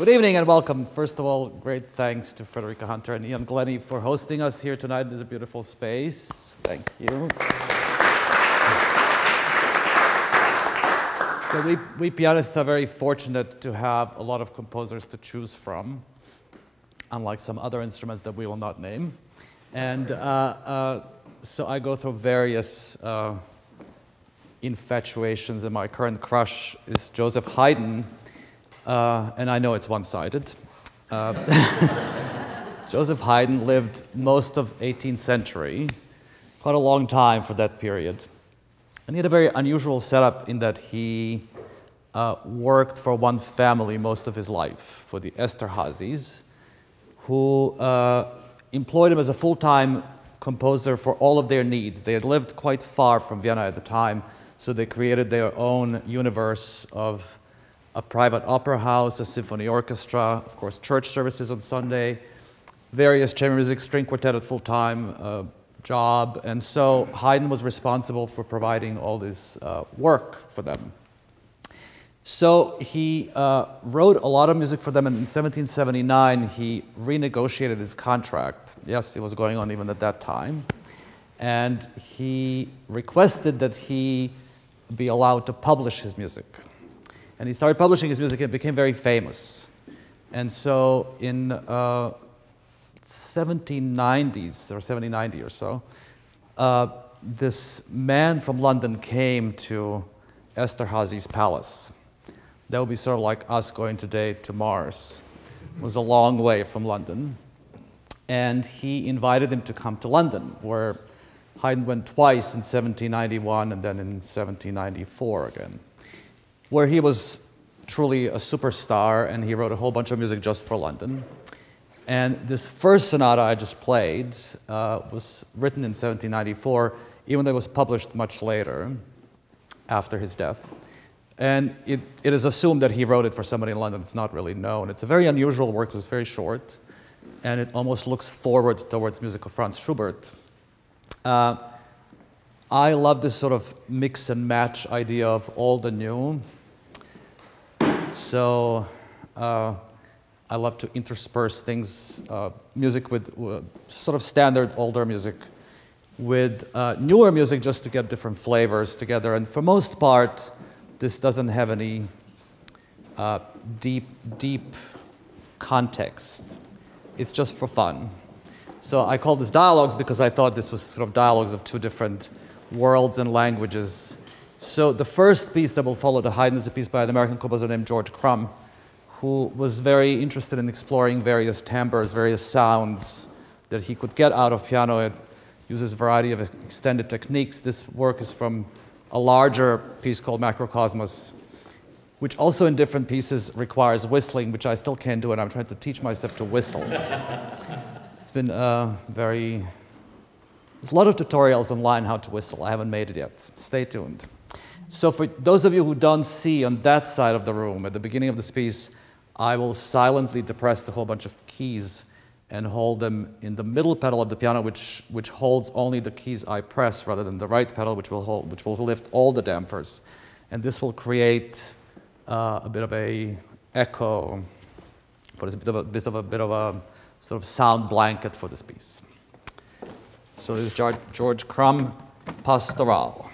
Good evening and welcome. First of all, great thanks to Frederica Hunter and Ian Glennie for hosting us here tonight in this beautiful space. Thank you. So we pianists are very fortunate to have a lot of composers to choose from, unlike some other instruments that we will not name. And so I go through various infatuations, and my current crush is Joseph Haydn. And I know it's one-sided. Joseph Haydn lived most of 18th century, quite a long time for that period. And he had a very unusual setup in that he worked for one family most of his life, for the Esterházys, who employed him as a full-time composer for all of their needs. They had lived quite far from Vienna at the time, so they created their own universe of a private opera house, a symphony orchestra, of course, church services on Sunday, various chamber music, string quartet at full-time job. And so Haydn was responsible for providing all this work for them. So he wrote a lot of music for them, and in 1779 he renegotiated his contract. Yes, it was going on even at that time. And he requested that he be allowed to publish his music. And he started publishing his music and became very famous. And so in 1790s, or 1790 or so, this man from London came to Esterházy's palace. That would be sort of like us going today to Mars. It was a long way from London. And he invited him to come to London, where Haydn went twice in 1791 and then in 1794 again, where he was truly a superstar, and he wrote a whole bunch of music just for London. And this first sonata I just played was written in 1794, even though it was published much later, after his death. And it is assumed that he wrote it for somebody in London. It's not really known. It's a very unusual work. It was very short, and it almost looks forward towards music of Franz Schubert. I love this sort of mix and match idea of old and new. So I love to intersperse things, music with sort of standard older music with newer music, just to get different flavors together. And for most part, this doesn't have any deep context. It's just for fun. So I call this dialogues because I thought this was sort of dialogues of two different worlds and languages. So the first piece that will follow the Haydn is a piece by an American composer named George Crumb, who was very interested in exploring various timbres, various sounds that he could get out of piano. It uses a variety of extended techniques. This work is from a larger piece called Makrokosmos, which also in different pieces requires whistling, which I still can't do, and I'm trying to teach myself to whistle. It's been there's a lot of tutorials online how to whistle. I haven't made it yet. Stay tuned. So for those of you who don't see on that side of the room, at the beginning of this piece, I will silently depress a whole bunch of keys and hold them in the middle pedal of the piano, which holds only the keys I press, rather than the right pedal, which will lift all the dampers. And this will create a bit of a echo, but it's a bit of a sort of sound blanket for this piece. So this is George Crumb Pastorale.